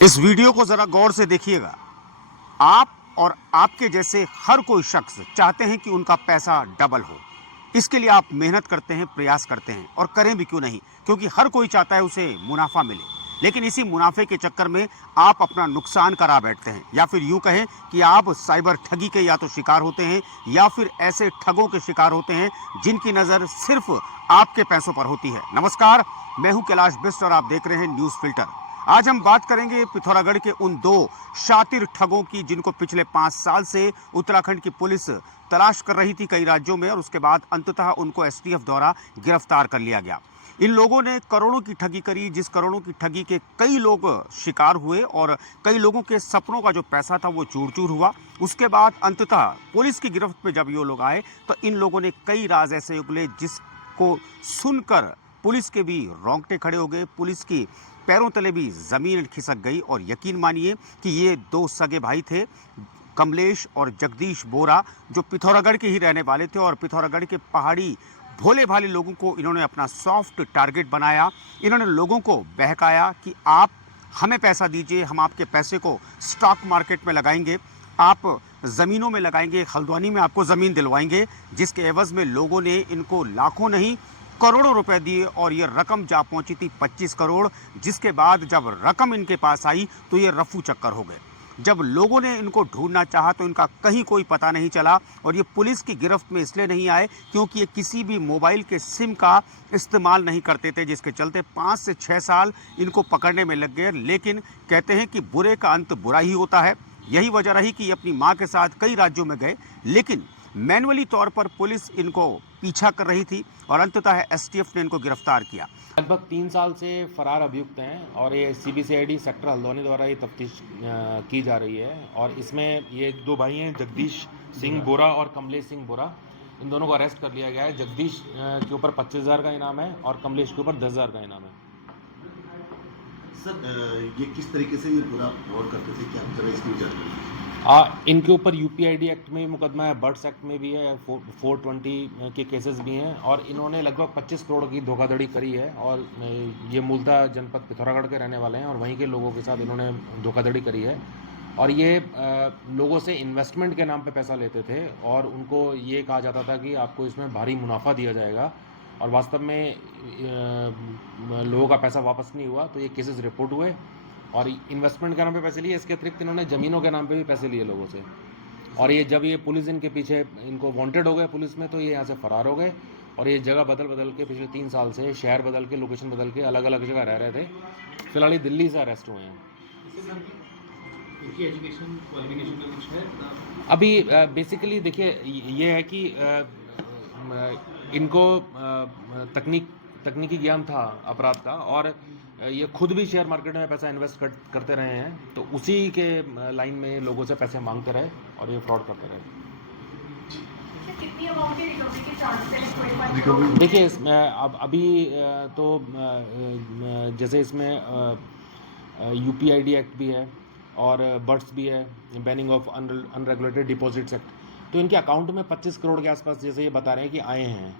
इस वीडियो को जरा गौर से देखिएगा। आप और आपके जैसे हर कोई शख्स चाहते हैं कि उनका पैसा डबल हो। इसके लिए आप मेहनत करते हैं, प्रयास करते हैं और करें भी क्यों नहीं, क्योंकि हर कोई चाहता है उसे मुनाफा मिले। लेकिन इसी मुनाफे के चक्कर में आप अपना नुकसान करा बैठते हैं, या फिर यूं कहें कि आप साइबर ठगी के या तो शिकार होते हैं या फिर ऐसे ठगों के शिकार होते हैं जिनकी नज़र सिर्फ आपके पैसों पर होती है। नमस्कार, मैं हूं कैलाश बिस्ट और आप देख रहे हैं न्यूज़ फिल्टर। आज हम बात करेंगे पिथौरागढ़ के उन दो शातिर ठगों की जिनको पिछले 5 साल से उत्तराखंड की पुलिस तलाश कर रही थी कई राज्यों में, और उसके बाद अंततः उनको एसटीएफ द्वारा गिरफ्तार कर लिया गया। इन लोगों ने करोड़ों की ठगी करी, जिस करोड़ों की ठगी के कई लोग शिकार हुए और कई लोगों के सपनों का जो पैसा था वो चूर चूर हुआ। उसके बाद अंततः पुलिस की गिरफ्त में जब ये लोग आए तो इन लोगों ने कई राज ऐसे उगले जिसको सुनकर पुलिस के भी रोंगटे खड़े हो गए, पुलिस की पैरों तले भी जमीन खिसक गई। और यकीन मानिए कि ये दो सगे भाई थे, कमलेश और जगदीश बोरा, जो पिथौरागढ़ के ही रहने वाले थे और पिथौरागढ़ के पहाड़ी भोले भाले लोगों को इन्होंने अपना सॉफ्ट टारगेट बनाया। इन्होंने लोगों को बहकाया कि आप हमें पैसा दीजिए, हम आपके पैसे को स्टॉक मार्केट में लगाएंगे, आप ज़मीनों में लगाएंगे, हल्द्वानी में आपको ज़मीन दिलवाएंगे, जिसके एवज़ में लोगों ने इनको लाखों नहीं करोड़ों रुपए दिए और ये रकम जा पहुंची थी 25 करोड़। जिसके बाद जब रकम इनके पास आई तो ये रफू चक्कर हो गए। जब लोगों ने इनको ढूंढना चाहा तो इनका कहीं कोई पता नहीं चला, और ये पुलिस की गिरफ्त में इसलिए नहीं आए क्योंकि ये किसी भी मोबाइल के सिम का इस्तेमाल नहीं करते थे, जिसके चलते 5 से 6 साल इनको पकड़ने में लग गए। लेकिन कहते हैं कि बुरे का अंत बुरा ही होता है। यही वजह रही कि ये अपनी माँ के साथ कई राज्यों में गए, लेकिन मैनुअली तौर पर पुलिस इनको पीछा कर रही थी और अंततः एसटीएफ ने इनको गिरफ्तार किया। लगभग 3 साल से फरार अभियुक्त हैं और ये सीबीसीआईडी सेक्टर हल्द्वानी द्वारा ये तफ्तीश की जा रही है। और इसमें ये दो भाई हैं, जगदीश सिंह बोरा और कमलेश सिंह बोरा, इन दोनों को अरेस्ट कर लिया गया है। जगदीश के ऊपर 25,000 का इनाम है और कमलेश के ऊपर 10,000 का इनाम है। सर, ये किस तरीके से ये पूरा फ्रॉड करते थे, क्या जरा इसकी जानकारी? इनके ऊपर यूपीआईडी एक्ट में भी मुकदमा है, बर्ड्स एक्ट में भी है, 420 के केसेस भी हैं, और इन्होंने लगभग 25 करोड़ की धोखाधड़ी करी है। और ये मूलतः जनपद पिथौरागढ़ के रहने वाले हैं और वहीं के लोगों के साथ इन्होंने धोखाधड़ी करी है। और ये लोगों से इन्वेस्टमेंट के नाम पे पैसा लेते थे और उनको ये कहा जाता था कि आपको इसमें भारी मुनाफा दिया जाएगा, और वास्तव में लोगों का पैसा वापस नहीं हुआ। तो ये केसेस रिपोर्ट हुए और इन्वेस्टमेंट के नाम पे पैसे लिए। इसके अतिरिक्त इन्होंने ज़मीनों के नाम पे भी पैसे लिए लोगों से। और ये जब ये पुलिस इनके पीछे, इनको वांटेड हो गए पुलिस में, तो ये यहाँ से फरार हो गए और ये जगह बदल बदल के पिछले 3 साल से शहर बदल के, लोकेशन बदल के अलग अलग जगह रह रहे थे। फिलहाल ये दिल्ली से अरेस्ट हुए हैं। एजुकेशन क्वालिफिकेशन का कुछ है? अभी बेसिकली देखिए ये है कि इनको तकनीकी ज्ञान था अपराध का, और ये खुद भी शेयर मार्केट में पैसा इन्वेस्ट करते रहे हैं, तो उसी के लाइन में लोगों से पैसे मांगते रहे और ये फ्रॉड करते रहे। कितनी अमाउंट की रिकवरी के चांसेस हैं? देखिए इसमें अब अभी तो जैसे इसमें यूपीआईडी एक्ट भी है और बर्ड्स भी है, banning of unregulated deposits act, तो इनके अकाउंट में 25 करोड़ के आसपास जैसे ये बता रहे हैं कि आए हैं।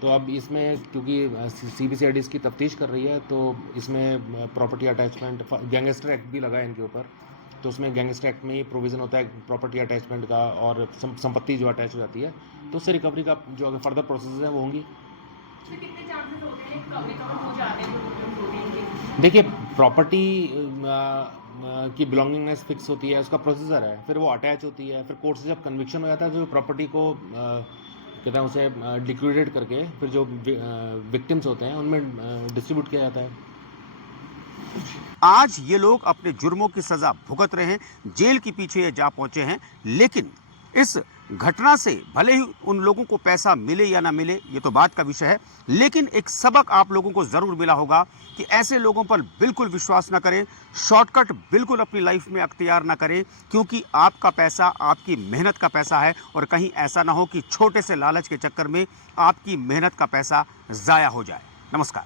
तो अब इसमें क्योंकि सीबीसीआईडी इसकी तफ्तीश कर रही है, तो इसमें प्रॉपर्टी अटैचमेंट, गैंगस्टर एक्ट भी लगा है इनके ऊपर, तो उसमें गैंगस्टर एक्ट में ये प्रोविज़न होता है प्रॉपर्टी अटैचमेंट का, और संपत्ति जो अटैच हो जाती है तो उससे रिकवरी का जो अगर फर्दर प्रोसेस है वो होंगी। तो कितने चांसेस होते हैं रिकवर हो जाने के? देखिए प्रॉपर्टी की बिलोंगिंगनेस फिक्स होती है, उसका प्रोसीजर है, फिर वो अटैच होती है, फिर कोर्ट से जब कन्विक्शन हो जाता है तो प्रॉपर्टी को कहते हैं उसे लिक्विडेट करके फिर जो विक्टिम्स होते हैं उनमें डिस्ट्रीब्यूट किया जाता है। आज ये लोग अपने जुर्मों की सजा भुगत रहे हैं, जेल के पीछे ये जा पहुंचे हैं। लेकिन इस घटना से भले ही उन लोगों को पैसा मिले या ना मिले, ये तो बात का विषय है, लेकिन एक सबक आप लोगों को जरूर मिला होगा कि ऐसे लोगों पर बिल्कुल विश्वास ना करें, शॉर्टकट बिल्कुल अपनी लाइफ में अख्तियार ना करें, क्योंकि आपका पैसा आपकी मेहनत का पैसा है, और कहीं ऐसा ना हो कि छोटे से लालच के चक्कर में आपकी मेहनत का पैसा ज़ाया हो जाए। नमस्कार।